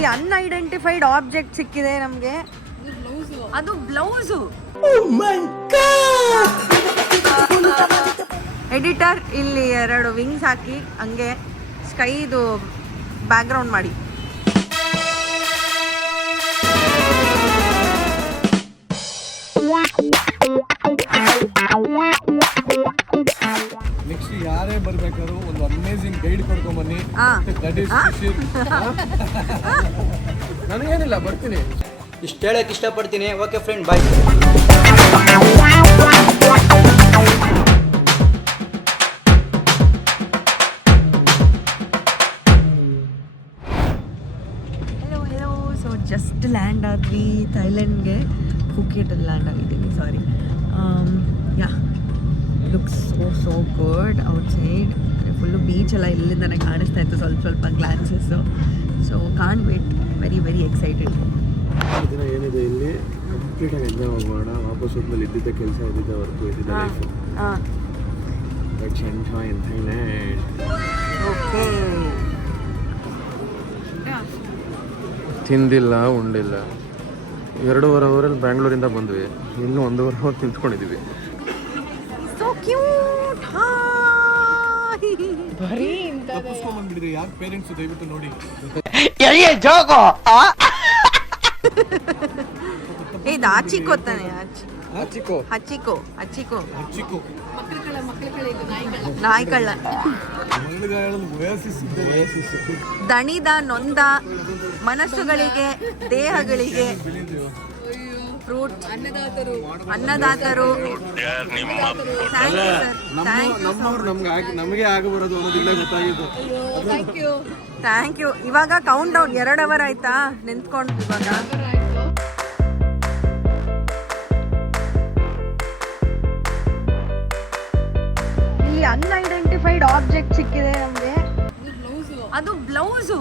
ಇಲ್ಲಿ unidentified object ಸಿಕ್ಕಿದೆ ನಮಗೆ. ಅದು ಬ್ಲೌಸು. ಎಡಿಟರ್ ಇಲ್ಲಿ 2 ವಿಂಗ್ಸ್ ಹಾಕಿ ಹಂಗೆ ಸ್ಕೈದು ಬ್ಯಾಕ್ಗ್ರೌಂಡ್ ಮಾಡಿ. ನೆಕ್ಸ್ಟ್ ಯಾರೇ ಬರ್ಬೇಕಾದ್ರು ಒಂದು ಅಮೇಜಿಂಗ್ ಗೈಡ್ ಕರ್ಕೊಂಡ್ಬನ್ನಿ. ನನಗೇನಿಲ್ಲ, ಬರ್ತೀನಿ. ಇಷ್ಟು ಹೇಳಕ್ಕೆ ಇಷ್ಟಪಡ್ತೀನಿ. Okay friend, bye. Hello. So just land ಆದ್ವಿ ಥೈಲ್ಯಾಂಡ್ಗೆ. ಫುಕೆಟಲ್ಲಿ ಲ್ಯಾಂಡ್ ಆಗಿದ್ದೀನಿ, sorry. Yeah, looks so good outside. Full beach ಎಲ್ಲ ಇಲ್ಲಿಂದನೇ ಕಾಣಿಸ್ತಾ ಇತ್ತು, ಸ್ವಲ್ಪ glances. So can't wait, very excited. ದಿನ ಏನಿದೆ ಇಲ್ಲಿ ಕಂಪ್ಲೀಟಾಗಿ ಎಂಜಾಯ್ ಮಾಡೋಣ. ವಾಪಸ್ ಹೋದ್ಮೇಲೆ ಇದ್ದಿದ್ದ ಕೆಲಸ ಇದ್ದಿದ್ದ ವರ್ಕು ಇದ್ದಿದ್ದ life. Let's enjoy in Thailand. Okay. ತಿಂದಿಲ್ಲ, ಉಂಡಿಲ್ಲ. 2.5 ಅವರಲ್ಲಿ ಬ್ಯಾಂಗ್ಳೂರಿಂದ ಬಂದ್ವಿ. ಇನ್ನೂ 1.5 ಅವರ್ ನಿಂತ್ಕೊಂಡಿದ್ದೀವಿ. So cute. ತಪ್ಪಿಸ್ಕೊಂಡ್ಬಂದ್ಬಿಟ್ಟಿದ್ರಿ. ಯಾರು ಪೇರೆಂಟ್ಸ್ ದಯವಿಟ್ಟು ನೋಡಿ. ಇದು ಆಚಿಕೋ ತಾನೆ? ಹಚ್ಚಿಕೋ ನಾಯಿಕಳ್ಳ. ದಣಿದ ನೊಂದ ಮನಸ್ಸುಗಳಿಗೆ, ದೇಹಗಳಿಗೆ ಫ್ರೂಟ್ ಅನ್ನದಾತರು. ನಮಗೆ ಆಗಬರೋದು ಅನ್ನೋದಿಲ್ಲ ಗೊತ್ತಾಗಿದ್ದು. Thank you. ಇವಾಗ ಕೌಂಟ್ ಡೌನ್ 2 ಅವರ್ ಆಯ್ತಾ ನಿಂತ್ಕೊಂಡು. ಇವಾಗ ಇಲ್ಲಿ ಅನ್ಐಡೆಂಟಿಫೈಡ್ ಆಬ್ಜೆಕ್ಟ್ ಸಿಕ್ಕಿದೆ ನಮಗೆ. ಅದು ಬ್ಲೌಸು.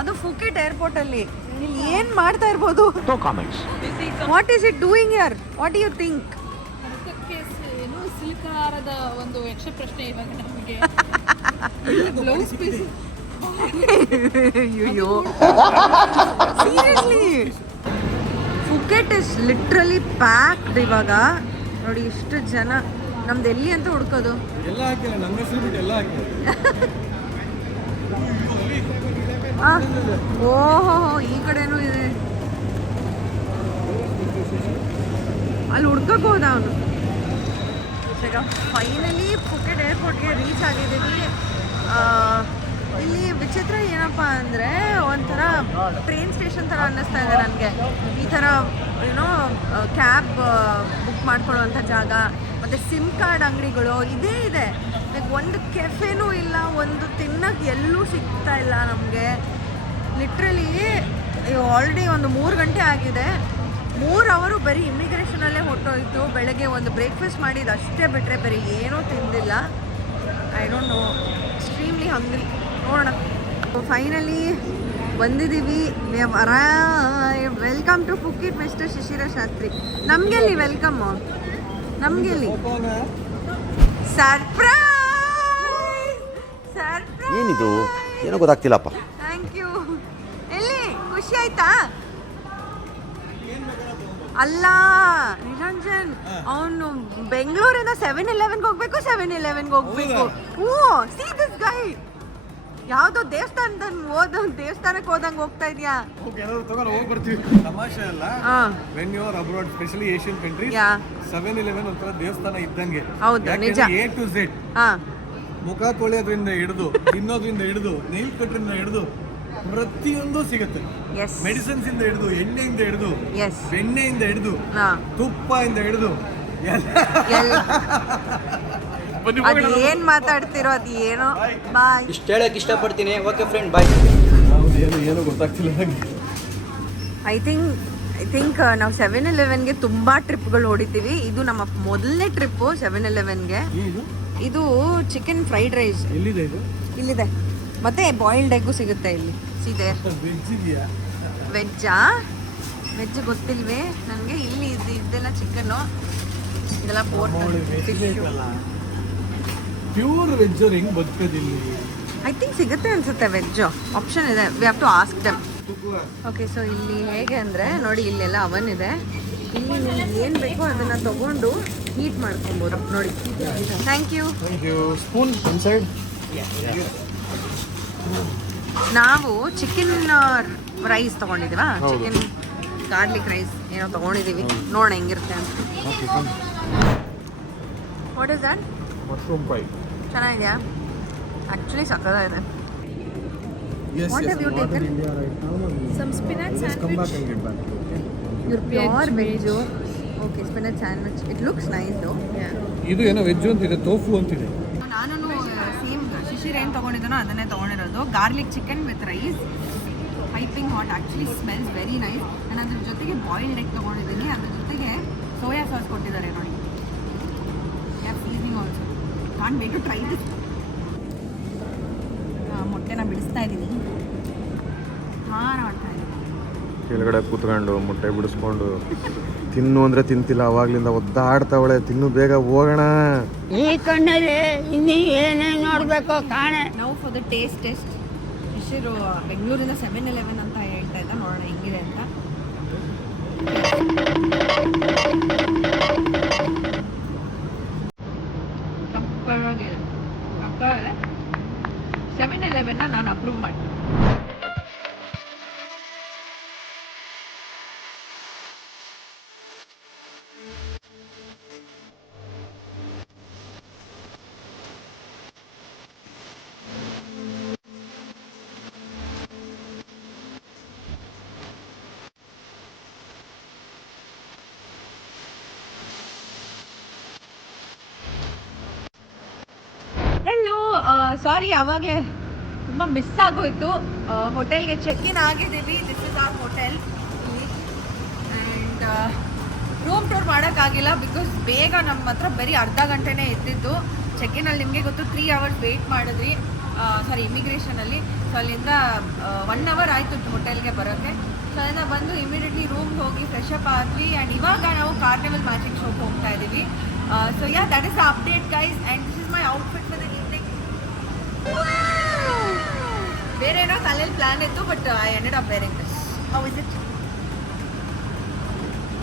ಅದು ಫುಕೆಟ್ ಏರ್ಪೋರ್ಟ್ ಅಲ್ಲಿ. ಇಲ್ಲಿ ಏನ್ ಮಾಡ್ತಾ ಇರ್ಬೋದು? What is it doing here? What do you think? ಸಿಲ್ಕಾರದ ಒಂದು ಯಕ್ಷ ಪ್ರಶ್ನೆ ಇವಾಗ ನಮಗೆ. Blouse piece. ಅಯ್ಯೋ, seriously Phuket is literally packed. ಇವಾಗ ನೋಡಿ ಇಷ್ಟು ಜನ. ನಮ್ದು ಎಲ್ಲಿ ಅಂತ ಹುಡ್ಕೋದು? ಎಲ್ಲ ಹಾಕಿಲ್ಲ, ನಮ್ಮ ಹೆಸರು ಬಿಟ್ಟು ಎಲ್ಲ ಹಾಕಿಲ್ಲ. ಓಹೋ, ಈ ಕಡೆನೂ ಇದೆ. ಅಲ್ಲಿ ಹುಡ್ಕಕ್ಕೆ ಹೋದ ಅವನು. ಫೈನಲಿ ಫುಕೆಟ್ ಏರ್ಪೋರ್ಟ್ಗೆ ರೀಚ್ ಆಗಿದ್ದೀವಿ. ಇಲ್ಲಿ ವಿಚಿತ್ರ ಏನಪ್ಪ ಅಂದರೆ ಒಂಥರ ಟ್ರೈನ್ ಸ್ಟೇಷನ್ ಥರ ಅನ್ನಿಸ್ತಾ ಇದೆ ನನಗೆ. ಈ ಥರ ಏನೋ ಕ್ಯಾಬ್ ಬುಕ್ ಮಾಡ್ಕೊಳ್ಳೋವಂಥ ಜಾಗ, ಮತ್ತು ಸಿಮ್ ಕಾರ್ಡ್ ಅಂಗಡಿಗಳು ಇದೇ ಇದೆ. ಲೈಕ್ ಒಂದು ಕೆಫೆನೂ ಇಲ್ಲ, ಒಂದು ತಿನ್ನೋಕ್ಕೆ ಎಲ್ಲೂ ಸಿಗ್ತಾ ಇಲ್ಲ ನಮಗೆ. ಲಿಟ್ರಲಿ ಆಲ್ರೆಡಿ ಒಂದು 3 ಗಂಟೆ ಆಗಿದೆ. 3 ಅವರು ಬರೀ ಇಮಿಗ್ರೇಷನಲ್ಲೇ ಹೊಟ್ಟೋಯ್ತು. ಬೆಳಗ್ಗೆ ಒಂದು ಬ್ರೇಕ್ಫಾಸ್ಟ್ ಮಾಡಿದ್ದು ಅಷ್ಟೇ ಬಿಟ್ಟರೆ ಬೇರೆ ಏನೂ ತಿಂದಿಲ್ಲ. I don't know, extremely hungry. ನೋಡೋಣ. ಫೈನಲಿ ಬಂದಿದ್ದೀವಿ. Welcome to Phuket mister Shishira Shastri. ನಮಗೆಲ್ಲಿ ವೆಲ್ಕಮ್ಮು? ನಮಗೆಲ್ಲಿ ಸರ್ಪ್ರೈಸ್. ಏನಿದು? ಏನೋ ಗೊತ್ತಾಗ್ತಿಲ್ಲಪ್ಪ. Thank you. ಎಲ್ಲಿ ಖುಷಿ ಆಯ್ತಾ? ಅಲ್ಲ ನಿರಂಜನ್, ಅವನು ಬೆಂಗಳೂರಿಂದ 7-Elevenಗೆ ಹೋಗ್ಬೇಕು. 7-Elevenಗೆ ಹೋಗ್ಬೇಕು. ಹ್ಞೂ, ಸಿ ದಿಸ್ ಗೈ. ಯಾವುದೋ ದೇವಸ್ಥಾನಕ್ಕೆ ಹೋದಂಗೆ ಹೋಗ್ತಾ ಇದೆಯಾ? ಹೋಗ್ಬರ್ತೀವಿ. ತಮಾಷೆ ಅಲ್ಲ. When you are abroad, specially Asian countries, 7-Eleven ಒಂಥರ ದೇವಸ್ಥಾನ ಇದ್ದಂಗೆ. ಹೌದು, ನಿಜ. A to Z. ಮುಖ ತೊಳೆಯೋದ್ರಿಂದ ಹಿಡಿದು, ತಿನ್ನೋದ್ರಿಂದ ಹಿಡಿದು, ನೈಲ್ ಕಟ್ರಿಂದ ಹಿಡಿದು ಪ್ರತಿಯೊಂದು ಸಿಗುತ್ತೆ. ಮೆಡಿಸಿನ್ಸ್ ಇಂದ ಹಿಡಿದು, ಎಣ್ಣೆಯಿಂದ ಹಿಡಿದು, ಬೆಣ್ಣೆಯಿಂದ ಹಿಡಿದು, ತುಪ್ಪದಿಂದ ಹಿಡಿದು ಅದು ಏನ್ ಮಾತಾಡ್ತಿರೋ ಅದು ಏನೋ. ಬಾಯ್. ಇಷ್ಟು ಹೇಳಕ್ಕೆ ಇಷ್ಟಪಡ್ತೀನಿ. ಓಕೆ ಫ್ರೆಂಡ್, ಬಾಯ್. ಏನು ಗೊತ್ತಾಗ್ತಿಲ್ಲ ನನಗೆ. ಐ ಥಿಂಕ್ ನಾವು 7-Elevenಗೆ ತುಂಬ ಟ್ರಿಪ್ಗಳು ಹೊಡಿತೀವಿ. ಇದು ನಮ್ಮ ಮೊದಲನೇ ಟ್ರಿಪ್ಪು 7-Elevenಗೆ. ಇದು ಚಿಕನ್ ಫ್ರೈಡ್ ರೈಸ್ ಇಲ್ಲಿದೆ. ಮತ್ತೆ ಬಾಯ್ಲ್ಡ್ ಎಗ್ಗು ಸಿಗುತ್ತೆ ಇಲ್ಲಿ. ಸೀದೆ ವೆಜ್ ಗೊತ್ತಿಲ್ವೇ ನನಗೆ. ಇಲ್ಲಿ ಇದೆಲ್ಲ ಚಿಕನ್ನು, ಇದೆಲ್ಲ ಪೋರ್ಕ್, ಫಿಶ್. ಪ್ಯೂರ್ ವೆಜ್ ಅವ್ರು ಹೆಂಗ್ ಬದುಕೋದಿಲ್ಲಿ? ಐ ಥಿಂಕ್ ಸಿಗುತ್ತೆ ಅನ್ಸುತ್ತೆ ವೆಜ್ಜು ಆಪ್ಷನ್ ಇದೆ, we have to ask them. Okay, so ಇಲ್ಲಿ ಹೇಗೆ ಅಂದರೆ ನೋಡಿ, ಇಲ್ಲೆಲ್ಲ ಅವನ್ ಇದೆ. ಇಲ್ಲಿ ನಿಮ್ಗೆ ಏನು ಬೇಕೋ ಅದನ್ನು ತಗೊಂಡು ಹೀಟ್ ಮಾಡ್ಕೊಬೋದು ನೋಡಿ. Thank you. Spoon inside. ನಾವು ಚಿಕನ್ ರೈಸ್ ತೊಗೊಂಡಿದ್ದೀವಾ, ಚಿಕನ್ ಗಾರ್ಲಿಕ್ ರೈಸ್ ಏನೋ ತೊಗೊಂಡಿದ್ದೀವಿ, ನೋಡೋಣ ಹೆಂಗಿರುತ್ತೆ ಅಂತ. What is that? Mushroom pie. ಚೆನ್ನಾಗಿದೆಯಾ? ಆ್ಯಕ್ಚುಲಿ ಸಕ್ಕತ್ತಾಗಿದೆ. Yes, What yes. have you I'm not taken? in India right now. Some spinach Just come back sandwich. and get back. Okay? Pure veg. Okay, spinach sandwich. It looks nice though. ಇದು ಏನೋ veg ಅಂತಿದೆ, ತೋಫು ಅಂತಿದೆ. ನಾನು same Shishir ಏನು ತೊಗೊಂಡಿದ್ದಾನೋ ಅದನ್ನೇ ತೊಗೊಂಡಿರೋದು. Garlic chicken with rice, piping hot, actually smells very nice. ನಾನು ಅದ್ರ ಜೊತೆಗೆ ಬಾಯ್ಲ್ಡ್ ಎಗ್ ತೊಗೊಂಡಿದ್ದೀನಿ, ಅದ್ರ ಜೊತೆಗೆ ಸೋಯಾ ಸಾಸ್ ಕೊಟ್ಟಿದ್ದಾರೆ ನೋಡಿ. Seasoning also. Can't wait to try this. ಮೊಟ್ಟೆನ ಬಿಡಿಸ್ತಾ ಇದ್ದೀನಿ, ಖಾರ ಮಾಡ್ತಾ ಇದ್ದೀನಿ. ಕೆಳಗಡೆ ಕೂತ್ಕೊಂಡು ಮೊಟ್ಟೆ ಬಿಡಿಸ್ಕೊಂಡು ತಿನ್ನು ಅಂದರೆ ತಿಂತಿಲ್ಲ, ಅವಾಗ್ಲಿಂದ ಒದ್ದಾಡ್ತಾವಳೆ. ತಿನ್ನು ಬೇಗ ಹೋಗೋಣ. ಈ ಕಣ್ಣಲ್ಲಿ ಇನ್ನೂ ಏನೇನು ನೋಡಬೇಕು ಕಾಣೆ. ನಾವು ಫಾರ್ ದ ಟೇಸ್ಟ್ ಶಿಶಿರು ಬೆಂಗಳೂರಿಂದ 7-Eleven ಅಂತ ಹೇಳ್ತಾ ಇದ್ದ, ನೋಡೋಣ ಹೆಂಗಿದೆ ಅಂತ. ಪರವಾಗಿಲ್ಲ, 7-Eleven ನಾನು ಅಪ್ರೂವ್ ಮಾಡಿ. ಹೆಲೋ, ಸಾರಿ ಅವಾಗಲೇ ತುಂಬ ಮಿಸ್ ಆಗೋಯ್ತು. ಹೋಟೆಲ್ಗೆ ಚೆಕ್ ಇನ್ ಆಗಿದ್ದೀವಿ. This is our hotel. And room tour ಮಾಡೋಕ್ಕಾಗಿಲ್ಲ ಬಿಕಾಸ್ ಬೇಗ ನಮ್ಮ ಹತ್ರ ಬರೀ ಅರ್ಧ ಗಂಟೆನೇ ಇದ್ದಿದ್ದು. ಚೆಕ್ ಇನ್ನಲ್ಲಿ ನಿಮಗೆ ಗೊತ್ತು 3 hours ವೆಯ್ಟ್ ಮಾಡಿದ್ರಿ, ಸಾರಿ ಇಮಿಗ್ರೇಷನಲ್ಲಿ. ಸೊ ಅಲ್ಲಿಂದ 1 hour ಆಯಿತು ಹೋಟೆಲ್ಗೆ ಬರೋಕ್ಕೆ. ಸೊ ಅಲ್ಲಿಂದ ಬಂದು ಇಮಿಡಿಯೇಟ್ಲಿ ರೂಮ್ಗೆ ಹೋಗಿ ಫ್ರೆಶ್ ಅಪ್ ಆದ್ವಿ. ಆ್ಯಂಡ್ ಇವಾಗ ನಾವು ಕಾರ್ನಿವಲ್ ಮ್ಯಾಜಿಕ್ ಶೋಗೆ ಹೋಗ್ತಾ ಇದ್ದೀವಿ. So yeah, that is the update guys. And this is my outfit for the evening. ಬೇರೆ ಏನೋ ತಲೆಯಲ್ಲಿ ಪ್ಲಾನ್ ಇತ್ತು, but I ended up wearing this. How is it?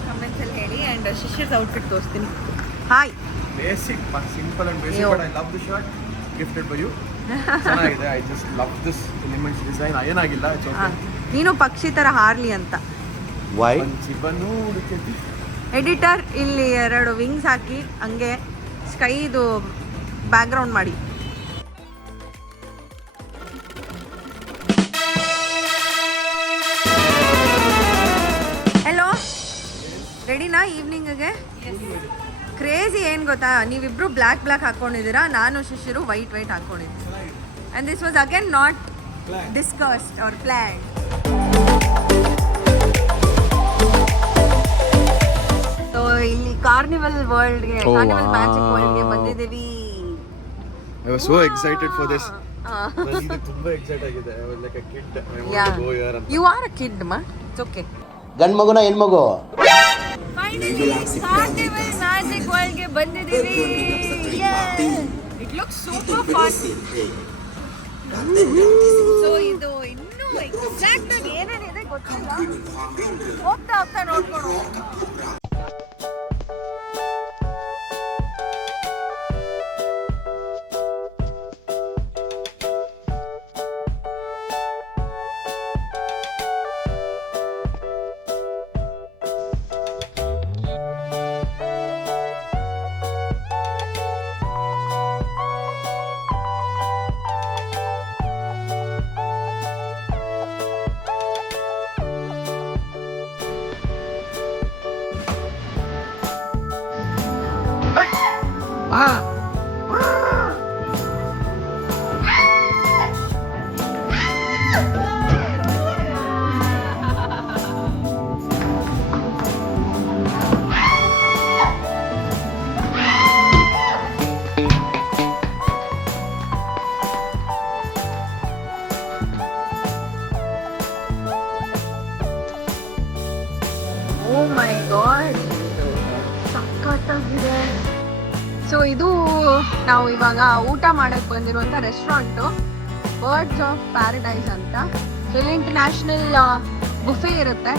ಕಮೆಂಟ್ಸಲ್ಲಿ ಹೇಳಿ. ಆ್ಯಂಡ್ ಶಿಶಿರ್ಸ್ ಔಟ್ಫಿಟ್ ತೋರಿಸ್ತೀನಿ. Hi. Basic, simple and basic, Yo. But I love the shirt gifted by you. ಚೆನ್ನಾಗಿದೆ. I just love this elements design. ಏನಾಗಿಲ್ಲ, it's okay. ನೀನು ಪಕ್ಷಿ ಥರ ಹಾರ್ಲಿ ಅಂತ. Y? ಚಿಬನ್ನು ಹುಡುಕಿದ್ವಿ. Editor ಇಲ್ಲಿ 2 ವಿಂಗ್ಸ್ ಹಾಕಿ ಹಂಗೆ ಸ್ಕೈದು ಬ್ಯಾಕ್ಗ್ರೌಂಡ್ ಮಾಡಿ. ಹೆಲೋ, ರೆಡಿನಾ ಈವ್ನಿಂಗ್ಗೆ? ಕ್ರೇಜಿ ಏನು ಗೊತ್ತಾ, ನೀವಿಬ್ರು ಬ್ಲ್ಯಾಕ್ ಹಾಕ್ಕೊಂಡಿದ್ದೀರಾ, ನಾನು ಶಿಶಿರು ವೈಟ್ ಹಾಕ್ಕೊಂಡಿದ್ದೀನಿ. And this was again not discussed or planned. So ಇಲ್ಲಿ ಕಾರ್ನಿವಲ್ ವರ್ಲ್ಡ್ಗೆ, ಕಾರ್ನಿವಲ್ ಮ್ಯಾಜಿಕ್ ವರ್ಲ್ಡ್ಗೆ ಬಂದಿದ್ದೀವಿ. I was so excited for this. ನನಗೆ ತುಂಬಾ ಎಕ್ಸೈಟ್ ಆಗಿದೆ. I was like a kid. I want to go here ಅಂತ. ಯು ಆರ್ ಅ ಕಿಡ್ ಮಾ, it's okay. ಗಂಡು ಮಗುನ ಹೆಣ್ಮಗು? ಫೈನಲಿ ಕಾರ್ನಿವಲ್ ಮ್ಯಾಜಿಕ್ ವರ್ಲ್ಡ್ಗೆ ಬಂದಿದ್ದೀವಿ. It looks super fun. So ಇದು ಇನ್ನೂ ಎಕ್ಸಾಕ್ಟ್ ಆಗಿ ಏನೇನಿದೆ ಗೊತ್ತಿಲ್ಲ, ಹೋಗ್ತಾ ನೋಡ್ಕೊಂಡು. ಓ ಮೈ ಗಾಡ್, ಸಕ್ಕತ್ತಾಗಿದೆ. ಸೊ ಇದು ನಾವು ಇವಾಗ ಊಟ ಮಾಡಕ್ ಬಂದಿರುವಂತ ರೆಸ್ಟೋರೆಂಟು ಬರ್ಡ್ಸ್ ಆಫ್ ಪ್ಯಾರಡೈಸ್ ಅಂತ. ಸೊ ಇಲ್ಲಿ ಇಂಟರ್ನ್ಯಾಷನಲ್ ಬುಫೆ ಇರುತ್ತೆ.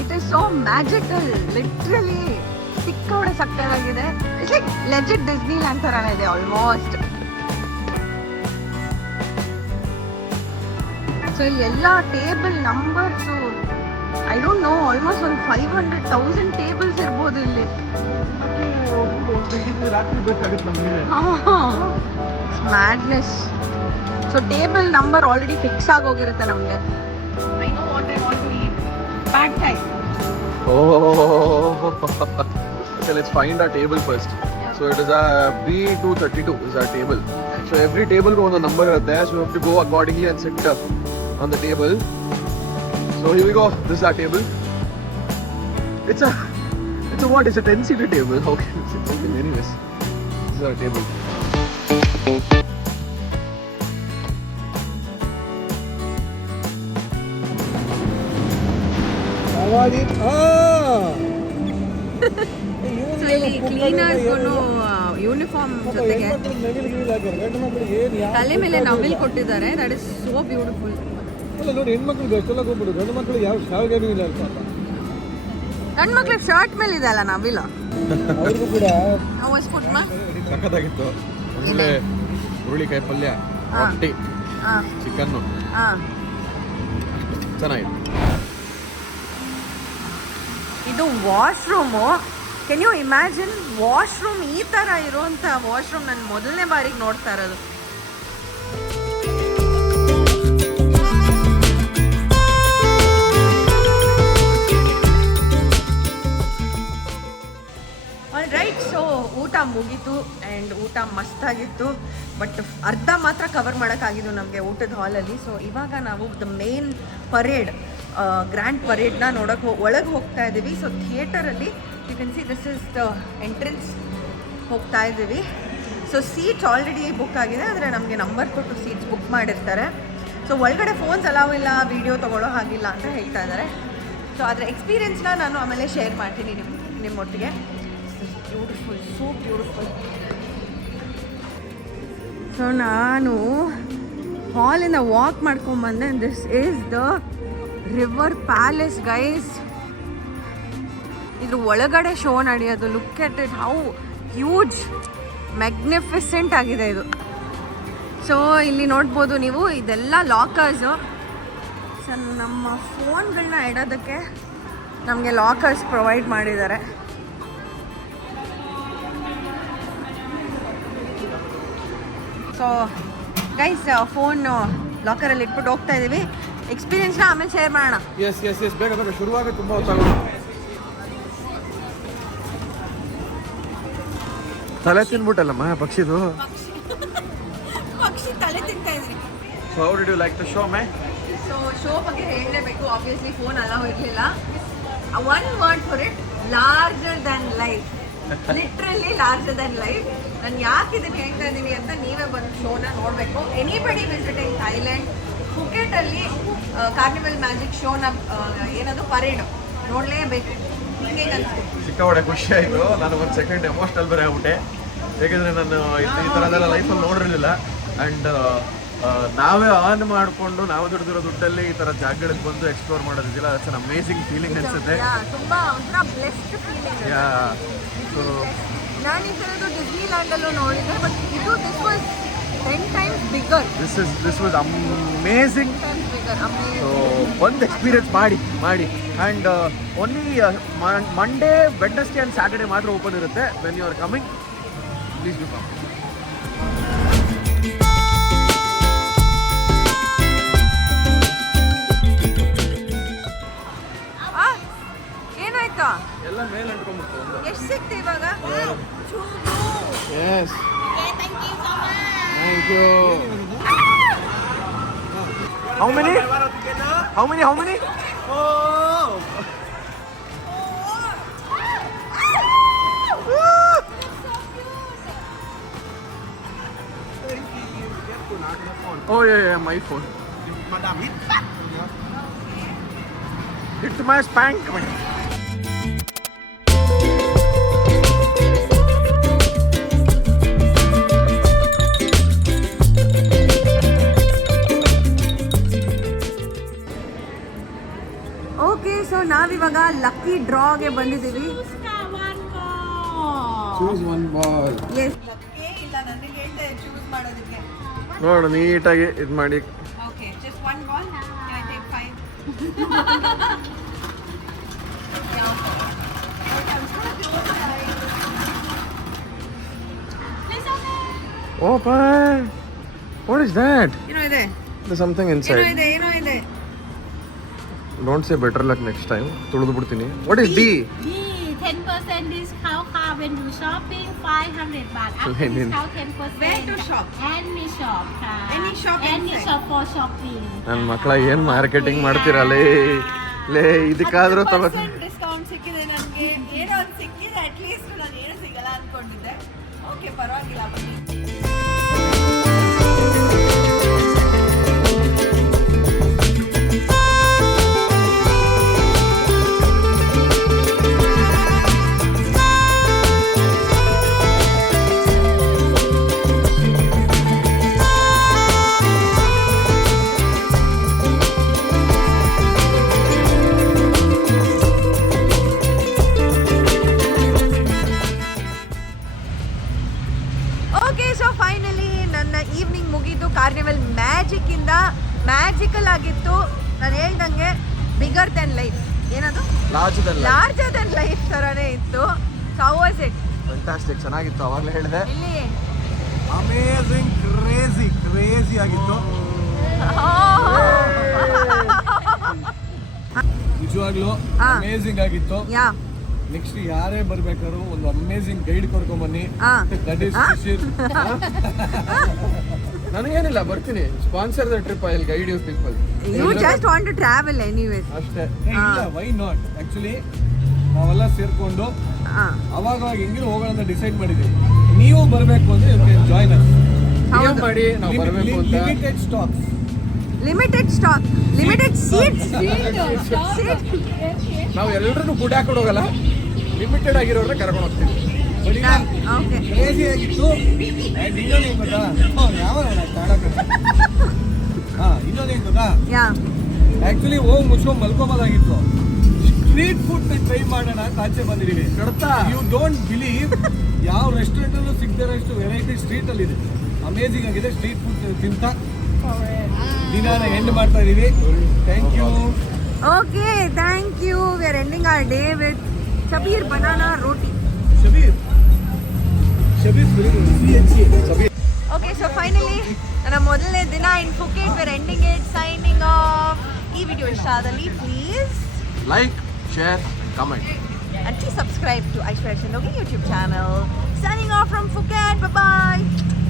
It is so magical, literally ಸಿಕ್ಕಾಪಟ್ಟೆ ಸಕ್ಕತ್ತಾಗಿದೆ. It's like legit Disneyland ಥರನೇ ಇದೆ ಆಲ್ಮೋಸ್ಟ್. ಸೊ ಇಲ್ಲಿ ಎಲ್ಲ table numbers I don't know, almost ಒಂದು 500,000 ಟೇಬಲ್ಸ್ ಇರ್ಬೋದು ಇಲ್ಲಿ. Madness. So table number already fix ಆಗೋಗಿರುತ್ತೆ ನಮಗೆ. I know what I want to eat. Pad Thai. Oh, okay, let's find our table first. So it is a B232 is our table. So every table को ಒಂದು number ಇರುತ್ತೆ, so you have to go accordingly and sit on the table. So here we go. This is our table. It's a what? It's a 10-seater table. Okay, anyways, this is our table. So ಇಲ್ಲಿ ಕ್ಲೀನರ್ಸ್ಗೂ uniform ಜೊತೆಗೆ ತಲೆ ಮೇಲೆ ನವಿಲ್ ಕೊಟ್ಟಿದ್ದಾರೆ. That is so beautiful. ನೋಡಿ, ಹೆಣ್ಮಕ್ಳಿಗೆ ಅಷ್ಟೆಲ್ಲ ಕೊಟ್ಬಿಡು, ಗಂಡು ಮಕ್ಕಳು ಯಾವ ಶಾವಿಗೆ ಇಲ್ಲ. ಗಂಡು ಮಕ್ಳಿಗೆ ಶರ್ಟ್ ಮೇಲೆ ಇದೆ ಅಲ್ಲ ನವಿಲ್. ಅವ್ರಿಗೂ ಕೂಡ ಸಖತ್ತಾಗಿತ್ತು. ಒಳ್ಳೆ ಹುರುಳಿಕಾಯಿ ಪಲ್ಯ, ರೊಟ್ಟಿ, ಚಿಕನ್ನು ಚೆನ್ನಾಗಿತ್ತು. ಇದು washroom. Can you imagine washroom ಈ ಥರ ಇರುವಂಥ ವಾಶ್ರೂಮ್ ನಾನು ಮೊದಲನೇ ಬಾರಿಗೆ ನೋಡ್ತಾ ಇರೋದು. ರೈಟ್. ಸೊ ಊಟ ಮುಗೀತು ಆ್ಯಂಡ್ ಊಟ ಮಸ್ತಾಗಿತ್ತು. ಬಟ್ ಅರ್ಧ ಮಾತ್ರ ಕವರ್ ಮಾಡೋಕ್ಕಾಗಿದ್ದು ನಮಗೆ ಊಟದ ಹಾಲಲ್ಲಿ. ಸೊ ಇವಾಗ ನಾವು ದ ಮೇನ್ ಪರೇಡ್, ಗ್ರ್ಯಾಂಡ್ ಪರೇಡ್ನ ನೋಡೋಕೆ ಒಳಗೆ ಹೋಗ್ತಾ ಇದ್ದೀವಿ. ಸೊ ಥಿಯೇಟರಲ್ಲಿ you can see this is the entrance. ಹೋಗ್ತಾ ಇದ್ದೀವಿ. ಸೊ ಸೀಟ್ಸ್ ಆಲ್ರೆಡಿ ಬುಕ್ ಆಗಿದೆ, ಆದರೆ ನಮಗೆ ನಂಬರ್ ಕೊಟ್ಟು ಸೀಟ್ಸ್ ಬುಕ್ ಮಾಡಿರ್ತಾರೆ. ಸೊ ಒಳಗಡೆ ಫೋನ್ಸ್ ಅಲಾವ್ ಇಲ್ಲ, ವೀಡಿಯೋ ತೊಗೊಳ್ಳೋ ಹಾಗಿಲ್ಲ ಅಂತ ಹೇಳ್ತಾ ಇದ್ದಾರೆ. ಸೊ ಅದರ ಎಕ್ಸ್ಪೀರಿಯನ್ಸ್ನ ನಾನು ಆಮೇಲೆ ಶೇರ್ ಮಾಡ್ತೀನಿ ನಿಮ್ಮೊಟ್ಟಿಗೆ. Beautiful, so beautiful. ಸೊ ನಾನು ಹಾಲಿಂದ ವಾಕ್ ಮಾಡ್ಕೊಂಬಂದೆ. This is the river palace guys. ಇದ್ರ ಒಳಗಡೆ ಶೋ ನಡೆಯೋದು. Look at it, how huge, magnificent ಆಗಿದೆ ಇದು. ಸೊ ಇಲ್ಲಿ ನೋಡ್ಬೋದು ನೀವು, ಇದೆಲ್ಲ ಲಾಕರ್ಸು. ಸೊ ನಮ್ಮ ಫೋನ್ಗಳನ್ನ ಇಡೋದಕ್ಕೆ ನಮಗೆ ಲಾಕರ್ಸ್ ಪ್ರೊವೈಡ್ ಮಾಡಿದ್ದಾರೆ. ಸೊ ಗೈಸ್, ಫೋನ್ ಲಾಕರಲ್ಲಿ ಇಟ್ಬಿಟ್ಟು ಹೋಗ್ತಾ ಇದ್ದೀವಿ. ಎಕ್ಸ್ಪೀರಿಯನ್ಸ್ನ ಆಮೇಲೆ ಶೇರ್ ಮಾಡೋಣ. ಎಸ್ ಬೇಗ ಶುರುವಾಗ ತುಂಬ ಹೊತ್ತಾಗೋದು. ತಲೆ ತಿನ್ಬಿಟ್ಟಲ್ಲಮ್ಮ ಪಕ್ಷಿದು. ಪಕ್ಷಿ ತಲೆ ತಿಂತಾ ಇದ್ರಿ. So how did you like the show, man? So show ಬಗ್ಗೆ ಹೇಳಲೇಬೇಕು. ಆಬ್ವಿಯಸ್ಲಿ ಫೋನ್ ಅಲೌ ಇರಲಿಲ್ಲ. One word for it, larger than life. Literally larger than life. ನಾನು ಯಾಕೆ ಇದನ್ನು ಹೇಳ್ತಾ ಇದ್ದೀನಿ ಅಂತ ನೀವೇ ಬಂದು ಶೋನ ನೋಡಬೇಕು. ಎನಿಬಡಿ ವಿಸಿಟಿಂಗ್ ಥೈಲ್ಯಾಂಡ್, ಫುಕೆಟಲ್ಲಿ ಕಾರ್ನಿವಲ್ ಮ್ಯಾಜಿಕ್ ಶೋನ ಏನದು ಪರೇಡು ನೋಡಲೇಬೇಕು. ಹಿಂಗೆ ಅನಿಸ್ತು. ಸಿಕ್ಕಾಪಟ್ಟೆ ಖುಷಿ ಆಯಿತು. ನಾನು ಒಂದು ಸೆಕೆಂಡ್ ಎಮೋಷ್ನಲ್ ಬೇರೆ ಆಗ್ಬಿಟ್ಟೆ. ಯಾಕೆಂದರೆ ನಾನು ಈ ಥರದೆಲ್ಲ ಲೈಫಲ್ಲಿ ನೋಡಿರಲಿಲ್ಲ. ಆ್ಯಂಡ್ ನಾವೇ ಆನ್ ಮಾಡಿಕೊಂಡು ನಾವು ದುಡ್ದಿರೋ ದುಡ್ಡಲ್ಲಿ ಈ ಥರ ಜಾಗಗಳಿಗೆ ಬಂದು ಎಕ್ಸ್ಪ್ಲೋರ್ ಮಾಡೋದಿಲ್ಲ. ದಟ್ಸ್ ಅನ್ ಅಮೇಸಿಂಗ್ ಫೀಲಿಂಗ್ ಅನಿಸುತ್ತೆ. ತುಂಬ ಒಂಥರ ಬ್ಲೆಸ್ಡ್ ಫೀಲಿಂಗ್. ಸೊ ನಾನು ಈ ಥರದ್ದು ಡಿಸ್ನಿ ಲ್ಯಾಂಡಲ್ಲೂ ನೋಡಿದ್ದೆ, ಬಟ್ ಇದು this was 10 times bigger. This was amazing. 10 times bigger, amazing. So ಒಂದು ಎಕ್ಸ್ಪೀರಿಯನ್ಸ್ ಮಾಡಿ and only Monday, Wednesday and Saturday ಮಾತ್ರ ಓಪನ್ ಇರುತ್ತೆ. When you are coming, please do come. ಏನಾಯ್ತಾ? ಎಲ್ಲ ಮೇಲೆ ಅಂಟ್ಕೊಂಡ್ಬಿಡ್ತು. ಎಷ್ಟು ಸಿಕ್ತು ಇವಾಗ? Yes, thank you. How many? Oh yeah, my phone. It's my spank. ಇವಾಗ ಲಕ್ಕಿ ಡ್ರಾಗೆ ಬಂದಿದ್ದೀವಿ. Choose one ball. ಎಸ್ ಇಲ್ಲ ನನಗೆ ಹೇಳ್ದೆ ಚೂಸ್ ಮಾಡೋದಕ್ಕೆ. ನೋಡು ನೀಟಾಗಿ ಇದು ಮಾಡಿ. Okay just one ball can I take 5. Open. What is that? ಏನೋ ಇದೆ There's something ಏನೋ inside. ಇದೆ ಏನೋ ಇದೆ. Don't say better luck next time. ತುಳಿದು ಬಿಡ್ತೀನಿ. What is D? 10% discount car when you shopping 500 baht. After When in- discount 10%. Where to shop? Any shop. Any shop Any inside? shop for shopping. ನನ್ನ ಮಕ್ಕಳ ಏನು marketing ಮಾಡ್ತೀರಲ್ಲೇ ಲೇ ಇದಕ್ಕಾದ್ರೂ ತಗೋತೀನಿ. Discount ಸಿಕ್ಕಿದೆ ನನಗೆ. ಏನೋ ಒಂದು ಸಿಕ್ಕಿದೆ, ಅಟ್ಲೀಸ್ಟ್ ನಾನು ಏನು ಸಿಗಲ್ಲ ಅನ್ಕೊಂಡಿದ್ದೆ. ಓಕೆ ಪರವಾಗಿಲ್ಲ ಬನ್ನಿ. ಓಕೆ ಸೊ ಫೈನಲಿ ನನ್ನ ಈವ್ನಿಂಗ್ ಮುಗೀತು. ಕಾರ್ನಿವಲ್ ಮ್ಯಾಜಿಕಲ್ ಆಗಿತ್ತು. ನಾನು ಹೇಳ್ದಂಗೆ ಬಿಗರ್ ದೆನ್ ಲೈಫ್. ಏನದು ಲಾರ್ಜರ್ ದೆನ್ ಲೈಫ್ ಥರನೇ ಇತ್ತು. So how was it? Fantastic, ಚೆನ್ನಾಗಿತ್ತು. ಅವಾಗಲೇ ಹೇಳಿದೆ. ಇಲ್ಲಿ ಅಮೇಝಿಂಗ್, ಕ್ರೇಜಿ ಆಗಿತ್ತು. ನಿಜವಾಗ್ಲೂ ಅಮೇಝಿಂಗ್ ಆಗಿತ್ತು. ಯಾ ನೆಕ್ಸ್ಟ್ ಯಾರೇ ಬರ್ಬೇಕಾದ್ರು ಒಂದು ಅಮೇಝಿಂಗ್ ಗೈಡ್ ಕರ್ಕೊಂಬನ್ನಿ. That is Shishir. ನನಗೇನಿಲ್ಲ, ಬರ್ತೀನಿ. Sponsor the trip, I will guide you people. You just want to travel anyways. ಅಷ್ಟೇ. ಇಲ್ಲ, ವೈ ನಾಟ್? ಆಕ್ಚುಲಿ ನಾವೆಲ್ಲ ಸೇರ್ಕೊಂಡು ಅವಾಗ ಹೆಂಗಿರೋ ಹೋಗೋಣ ಅಂತ ಡಿಸೈಡ್ ಮಾಡಿದ್ದೀವಿ. ನೀವು ಬರಬೇಕು ಅಂದ್ರೆ ಯು ಕ್ಯಾನ್ ಜಾಯ್ನ್ ಅಸ್. ಮಾಡಿ ನಾವು ಬರಬೇಕು ಅಂತ. Limited stocks, limited seats. ನಾವು ಎಲ್ಲರೂ ಗುಡ್ ಹಾಕೊಂಡು ಹೋಗಲ್ಲ, ಲಿಮಿಟೆಡ್ ಆಗಿರೋರ್ನ ಕರ್ಕೊಂಡು ಹೋಗ್ತೀವಿ. ಓಕೆ ಕ್ರೇಜಿ ಆಗಿತ್ತು. ಆ್ಯಂಡ್ ಇನ್ನೊಂದೇನು ಗೊತ್ತಾ? ಇನ್ನೊಂದೇನು ಗೊತ್ತಾ? ಯಾ ಆಕ್ಚುಲಿ ಹೋಗಿ ಮುಚ್ಕೊಂಡು ಮಲ್ಕೋಬೋದಾಗಿತ್ತು. ಸ್ಟ್ರೀಟ್ ಫುಡ್ ಟ್ರೈ ಮಾಡೋಣ ಅಂತ ಆಚೆ ಬಂದಿದ್ದೀವಿ. ಯು ಡೋಂಟ್ ಬಿಲೀವ್, ಯಾವ ರೆಸ್ಟೋರೆಂಟ್ ಅಲ್ಲೂ ಸಿಗದಿರೋಷ್ಟು ವೆರೈಟಿ ಸ್ಟ್ರೀಟ್ ಅಲ್ಲಿ ಇದೆ. ಅಮೇಝಿಂಗ್ ಆಗಿದೆ. ಸ್ಟ್ರೀಟ್ ಫುಡ್ ತಿಂತ ದಿನಾನ ಎಂಡ್ ಮಾಡ್ತಾ ಇದೀವಿ. Thank you. Okay thank you. We are ending our day with Sabir banana roti. Shabir okay so finally ನನ್ನ ಮೊದಲನೇ ದಿನ in Phuket. We are ending it, signing off. ಈ ವಿಡಿಯೋ ಇಷ್ಟ ಆದಲ್ಲಿ please like, share, comment. and please subscribe to Aishwarya Shindogi YouTube channel. Signing off from Phuket. Bye bye.